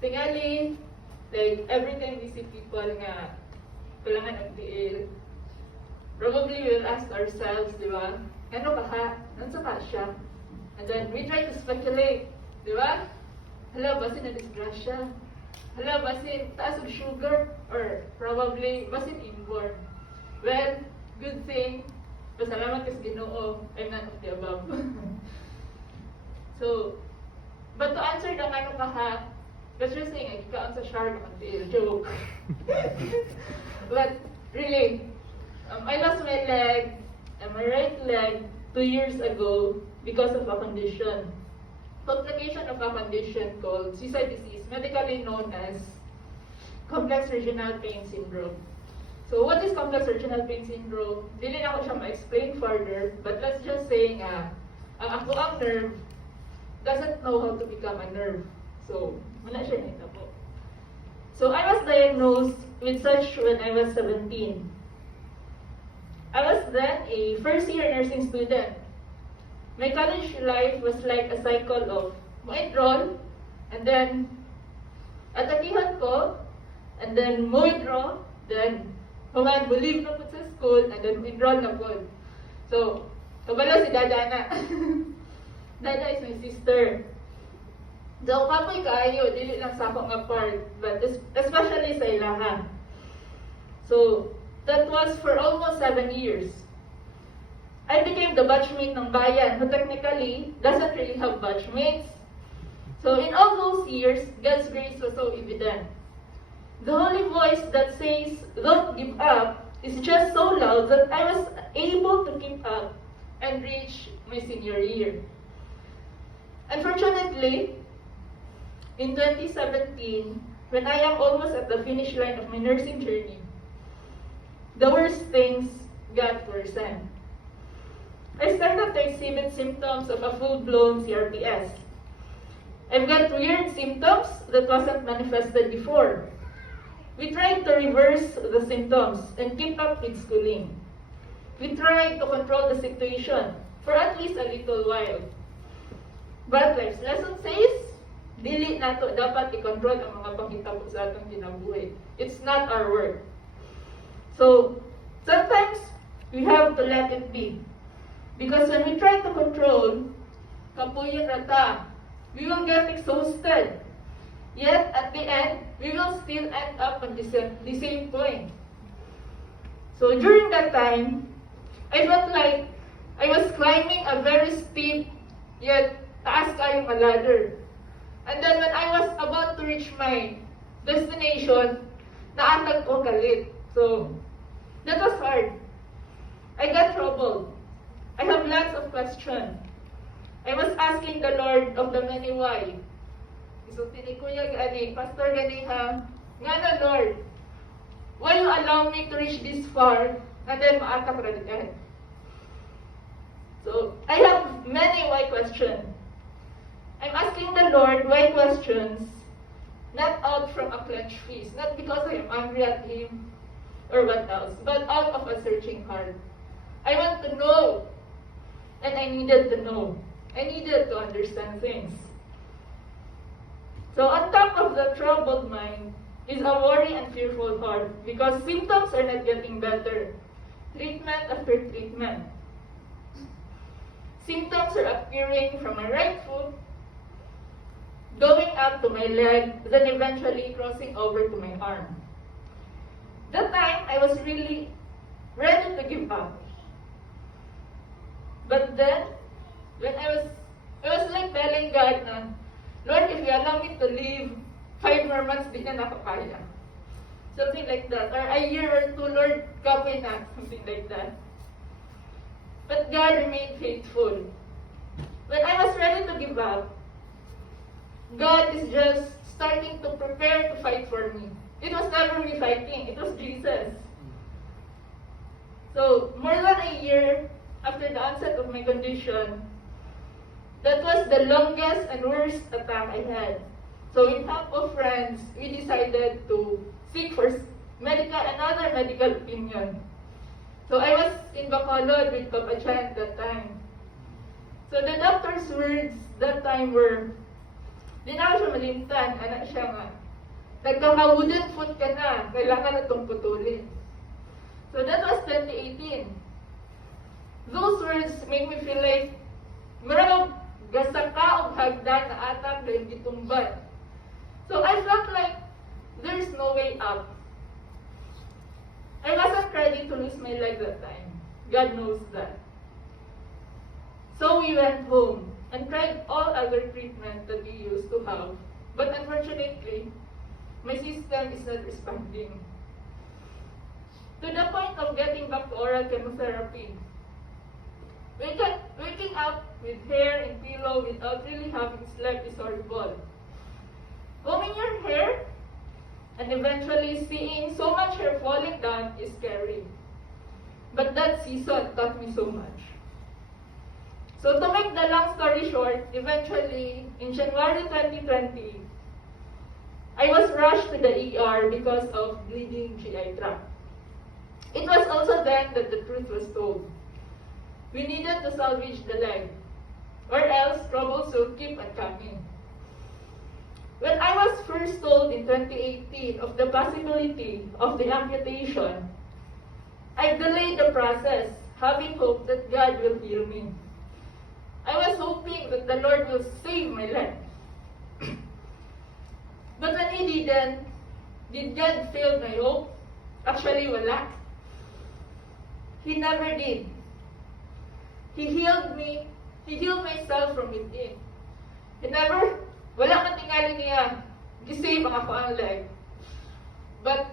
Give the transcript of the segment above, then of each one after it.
tingali, like every time we see people nga kailangan ng tiil, probably we'll ask ourselves, di ba? Ano ka ha? Ano ka siya? And then we try to speculate, di ba? Hala, basin na disgrasya. Hala, basin taas of sugar, or probably basin inborn. Well, good thing, pasalamat kas Ginoo, I'm none of the above. So, but to answer the ano ka ha, because you're saying, ikaw sa shark, joke. But really, I lost my leg, my right leg, 2 years ago because of a condition. Complication of a condition called suicide disease, medically known as complex regional pain syndrome. So what is complex regional pain syndrome? Dili na ako siya ma-explain further, but let's just say nga, ang ako ang nerve doesn't know how to become a nerve. So, wala siya nito po. So, I was diagnosed with such when I was 17. I was then a first-year nursing student. My college life was like a cycle of mo-enroll, and then atakihan ko, and then mo-withdraw, then human mo leave na po sa school, and then enroll na po. So, kabalo si Dada na. Dada is my sister. So, kapoy kaayo, dili lang sa akong part, but especially sa ilaha. So, that was for almost 7 years. I became the batchmate ng bayan, who technically doesn't really have batchmates. So, in all those years, God's grace was so evident. The holy voice that says, "Don't give up," is just so loud that I was able to keep up and reach my senior year. Unfortunately, in 2017, when I am almost at the finish line of my nursing journey, the worst things got worsened. I started to exhibit symptoms of a full-blown CRPS. I've got weird symptoms that wasn't manifested before. We tried to reverse the symptoms and keep up with schooling. We tried to control the situation for at least a little while. But life's lesson says, dili nato dapat i-control ang mga panghitabo sa atong kinabuhi. It's not our work. So, sometimes we have to let it be. Because when we try to control, kapuyin rata, we will get exhausted. Yet, at the end, we will still end up on the same point. So, during that time, I felt like I was climbing a very steep, yet taas kayong ladder. And then when I was about to reach my destination, naatag ko galit. So, that was hard. I got troubled. I have lots of questions. I was asking the Lord of the many why. So, tinikuya gani, Pastor gani ha, nga na Lord, why you allow me to reach this far, and then maatak radikan? So, I have many why questions. I'm asking the Lord why questions, not out from a clenched fist, not because I am angry at Him or what else, but out of a searching heart. I want to know, and I needed to know. I needed to understand things. So on top of the troubled mind is a worry and fearful heart because symptoms are not getting better. Treatment after treatment. Symptoms are appearing from my right foot, going up to my leg, then eventually crossing over to my arm. That time, I was really ready to give up. But then, when I was like telling God na, Lord, if you allow me to live 5 more months, di na nakakaya. Something like that. Or a year or 2, Lord, kapoy na. Something like that. But God remained faithful. When I was ready to give up, God is just starting to prepare to fight for me. It was never me fighting, it was Jesus. So, more than a year after the onset of my condition, that was the longest and worst attack I had. So, with help of friends, we decided to seek for another medical opinion. So, I was in Bacolod with Papa Chan at that time. So, the doctor's words that time were, Di na ako siya malimtan, anak siya nga. Nagkaka-wooden foot ka na, kailangan na itong putulin. So that was 2018. Those words make me feel like, marang gasa ka o hagdan na atang dahil gitumban. So I felt like there's no way out. I wasn't ready to lose my leg that time. God knows that. So we went home and tried all other treatment that we used to have. But unfortunately, my system is not responding. To the point of getting back to oral chemotherapy. Waking up with hair in pillow without really having slept is horrible. Combing your hair and eventually seeing so much hair falling down is scary. But that season taught me so much. So to make the long story short, eventually, in January 2020, I was rushed to the ER because of bleeding GI tract. It was also then that the truth was told. We needed to salvage the leg, or else troubles will keep on coming. When I was first told in 2018 of the possibility of the amputation, I delayed the process, having hope that God will heal me. I was hoping that the Lord will save my leg. But when He didn't, did God fail my hope? Actually, wala. He never did. He healed me. He healed myself from within. He never, wala man tingali niya, gisave ako ang leg. But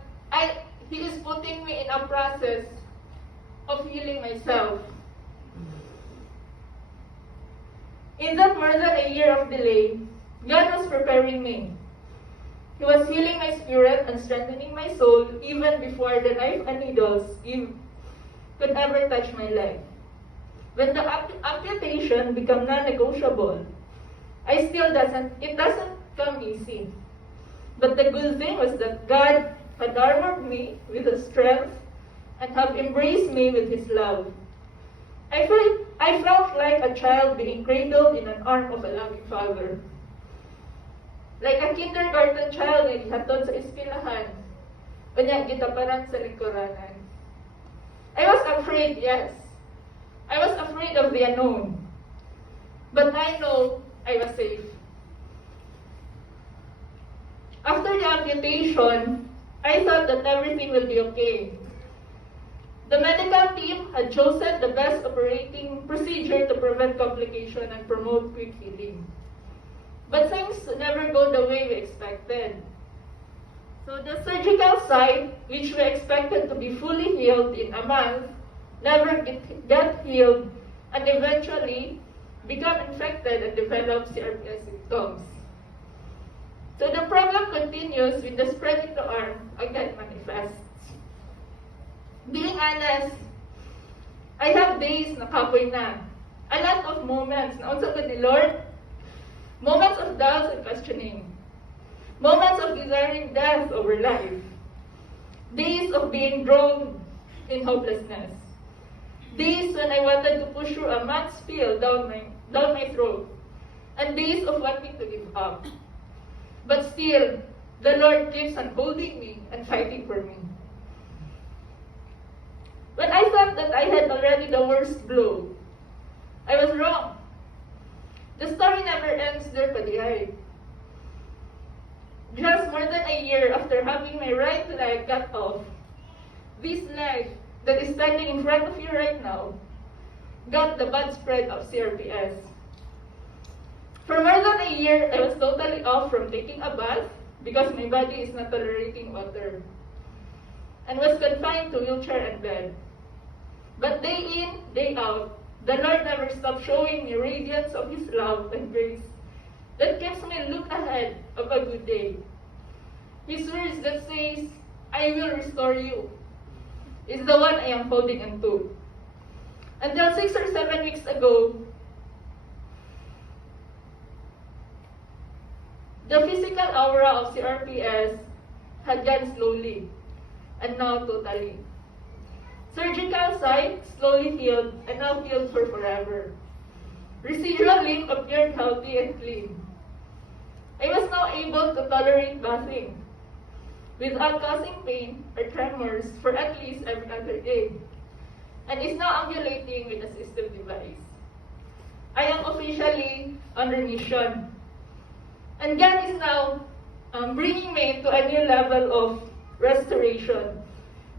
He is putting me in a process of healing myself. In that more than a year of delay, God was preparing me. He was healing my spirit and strengthening my soul even before the knife and needles could ever touch my leg. When the amputation became non-negotiable, it doesn't come easy. But the good thing was that God had armored me with His strength and have embraced me with His love. I felt like a child being cradled in an arm of a loving father. Like a kindergarten child na gihatod sa eskwelahan, kanya gitaparan sa lingkuranan. I was afraid, yes. I was afraid of the unknown. But I know I was safe. After the amputation, I thought that everything will be okay. The medical team had chosen the best operating procedure to prevent complication and promote quick healing. But things never go the way we expected. So the surgical site, which we expected to be fully healed in a month, never got healed and eventually became infected and developed CRPS symptoms. So the problem continues with the spread in the arm again manifests. Being honest, I have days na kapoy na. A lot of moments na unsa gud ni Lord. Moments of doubts and questioning. Moments of desiring death over life. Days of being drowned in hopelessness. Days when I wanted to push through a maths pill down my throat. And days of wanting to give up. But still, the Lord keeps on holding me and fighting for me. When I thought that I had already the worst blow, I was wrong. The story never ends there, Padihay. Just more than a year after having my right leg cut off, this leg that is standing in front of you right now got the bad spread of CRPS. For more than a year, I was totally off from taking a bath because my body is not tolerating water and was confined to wheelchair and bed. But day in, day out, the Lord never stopped showing me radiance of His love and grace that keeps me look ahead of a good day. His words that says, I will restore you, is the one I am holding onto. Until 6 or 7 weeks ago, the physical aura of CRPS had gone slowly, and now totally. Surgical site slowly healed, and now healed for forever. Residual limb appeared healthy and clean. I was now able to tolerate bathing without causing pain or tremors for at least every other day, and is now ambulating with assistive device. I am officially on remission, and God is now bringing me to a new level of restoration,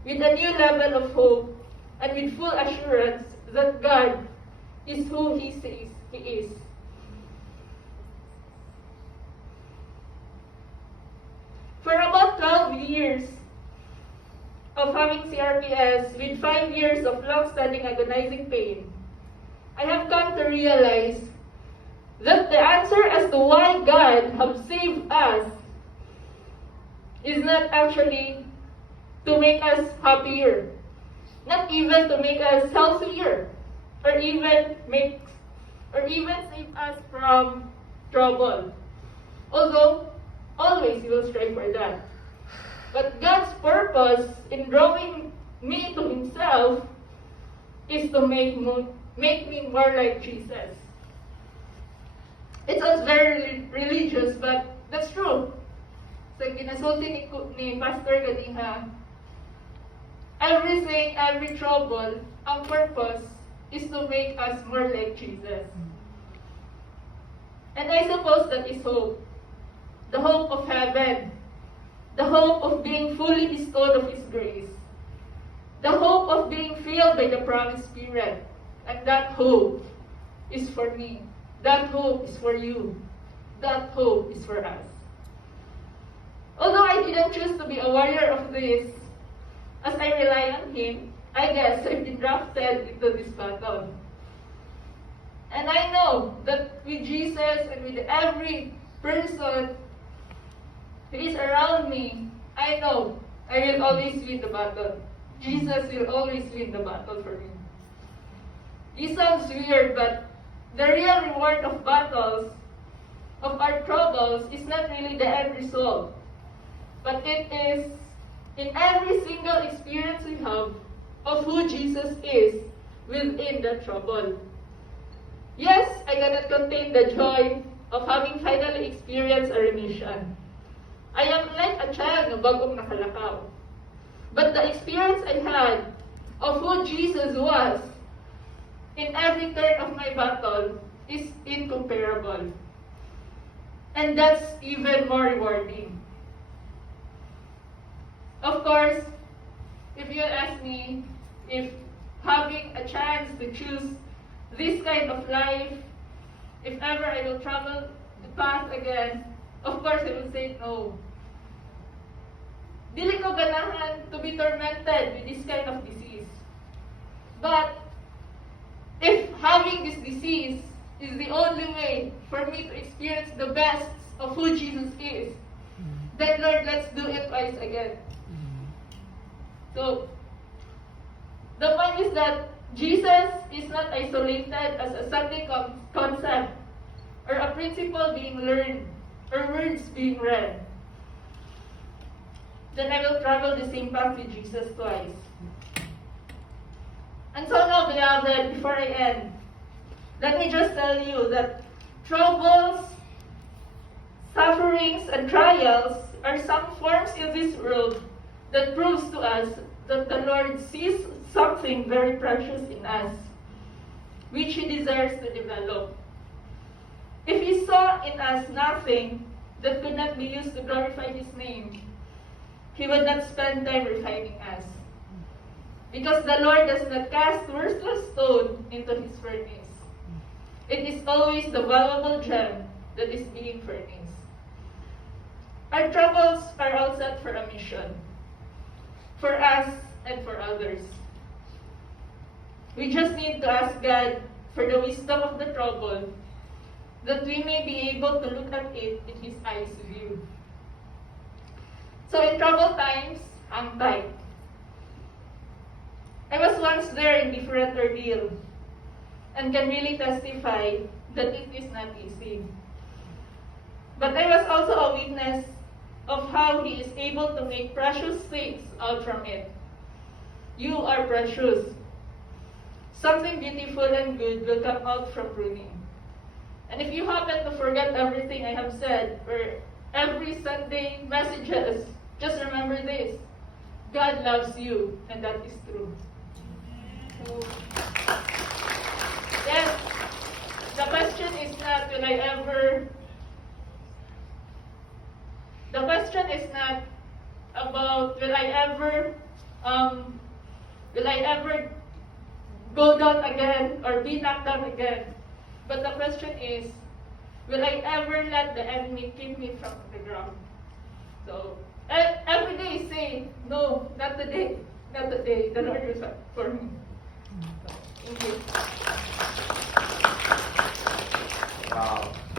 with a new level of hope, and with full assurance that God is who He says He is. For about 12 years of having CRPS, with 5 years of long-standing agonizing pain, I have come to realize that the answer as to why God has saved us is not actually to make us happier, not even to make us healthier, or even save us from trouble. Although always He will strive for that. But God's purpose in drawing me to Himself is to make me more like Jesus. It sounds very religious, but that's true. So, ginasulti ni Pastor Gadiha, every trouble, ang purpose is to make us more like Jesus. And I suppose that is hope. The hope of heaven. The hope of being fully bestowed of His grace. The hope of being filled by the promised Spirit. And that hope is for me. That hope is for you. That hope is for us. Although I didn't choose to be a warrior of this, as I rely on Him, I guess I've been drafted into this battle. And I know that with Jesus and with every person who is around me, I know I will always win the battle. Jesus will always win the battle for me. This sounds weird, but the real reward of battles, of our troubles, is not really the end result, but it is in every single experience we have of who Jesus is within the trouble. Yes, I cannot contain the joy of having finally experienced a remission. I am like a child na bagong nakalakaw. But the experience I had of who Jesus was in every turn of my battle is incomparable. And that's even more rewarding. Of course, if you ask me if having a chance to choose this kind of life, if ever I will travel the path again, of course I will say no. Dili ko ganahan to be tormented with this kind of disease. But if having this disease is the only way for me to experience the best of who Jesus is, then Lord, let's do it twice again. So, the point is that Jesus is not isolated as a Sunday concept or a principle being learned or words being read. Then I will travel the same path with Jesus twice. And so now, beloved, before I end, let me just tell you that troubles, sufferings, and trials are some forms in this world that proves to us that the Lord sees something very precious in us, which He desires to develop. If He saw in us nothing that could not be used to glorify His name, He would not spend time refining us. Because the Lord does not cast worthless stone into His furnace. It is always the valuable gem that is being furnished. Our troubles are all set for a mission, for us and for others. We just need to ask God for the wisdom of the trouble, that we may be able to look at it in His eyes view. So in troubled times, hang tight. I was once there in different ordeal, and can really testify that it is not easy. But I was also a witness of how He is able to make precious things out from it. You are precious. Something beautiful and good will come out from pruning. And if you happen to forget everything I have said, or every Sunday messages, just remember this. God loves you, and that is true. So, yes, the question is not, the question is not about, will I ever go down again or be knocked down again? But the question is, will I ever let the enemy keep me from the ground? So, every day say, no, not today, not today. The Lord is for me. So, thank you.